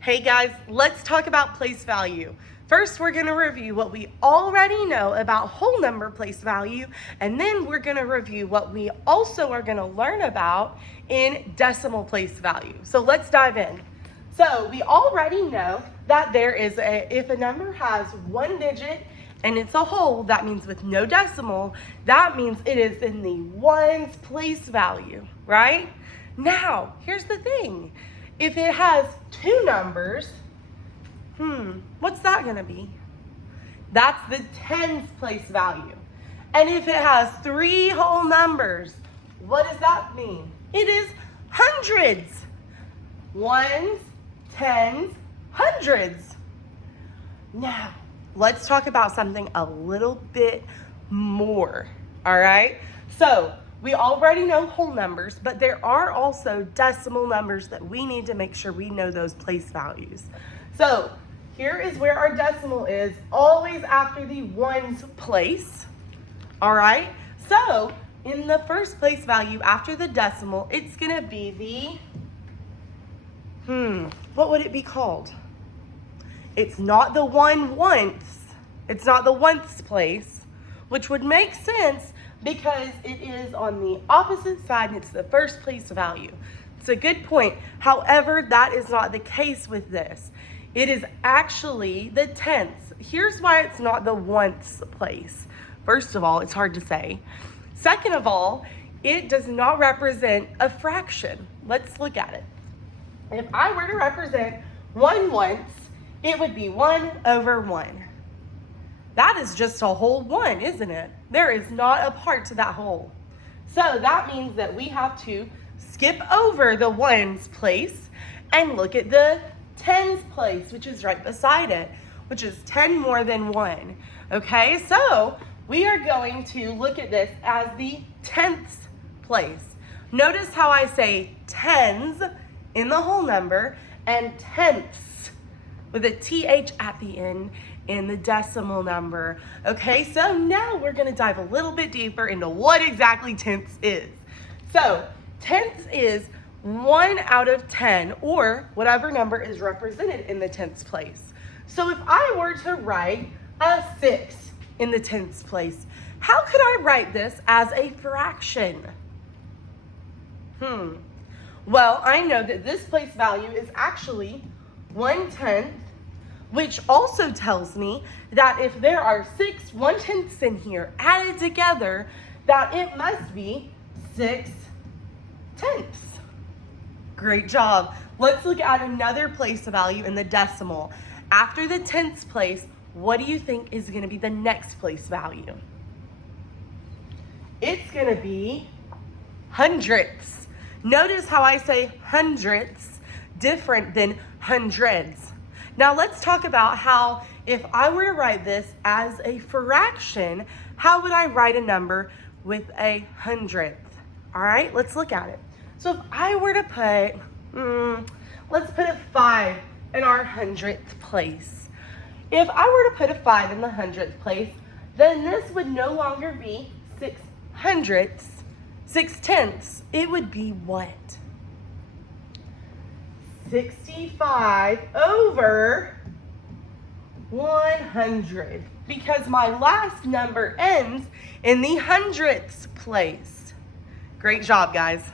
Hey guys, let's talk about place value. First, we're gonna review what we already know about whole number place value, and then we're gonna review what we also are gonna learn about in decimal place value. So let's dive in. So we already know that if a number has one digit and it's a whole, that means with no decimal, that means it is in the ones place value, right? Now, here's the thing. If it has two numbers, what's that gonna be? That's the tens place value. And if it has three whole numbers, what does that mean? It is hundreds. Ones, tens, hundreds. Now, let's talk about something a little bit more, all right? So, we already know whole numbers, but there are also decimal numbers that we need to make sure we know those place values. So, here is where our decimal is, always after the ones place, all right? So, in the first place value after the decimal, it's gonna be what would it be called? It's not the once, it's not the once place, which would make sense because it is on the opposite side and it's the first place value. It's a good point. However, that is not the case with this. It is actually the tenths. Here's why it's not the once place. First of all, it's hard to say. Second of all, it does not represent a fraction. Let's look at it. If I were to represent one once, it would be 1/1. That is just a whole one, isn't it? There is not a part to that whole. So that means that we have to skip over the ones place and look at the tens place, which is right beside it, which is 10 more than 1. Okay, so we are going to look at this as the tenths place. Notice how I say tens in the whole number and tenths with a TH at the end in the decimal number. Okay, so now we're gonna dive a little bit deeper into what exactly tenths is. So tenths is 1 out of 10, or whatever number is represented in the tenths place. So if I were to write a 6 in the tenths place, how could I write this as a fraction? Well, I know that this place value is actually 1/10, which also tells me that if there are 6 1/10ths in here added together, that it must be 6/10. Great job. Let's look at another place value in the decimal. After the tenths place, what do you think is gonna be the next place value? It's gonna be hundredths. Notice how I say hundredths different than hundreds. Now let's talk about how if I were to write this as a fraction, how would I write a number with a hundredth? All right, let's look at it. So if I were to put, let's put a 5 in our hundredth place. If I were to put a 5 in the hundredth place, then this would no longer be 6/100ths, 6/10ths. It would be what? 65 over 100, because my last number ends in the hundredths place. Great job, guys.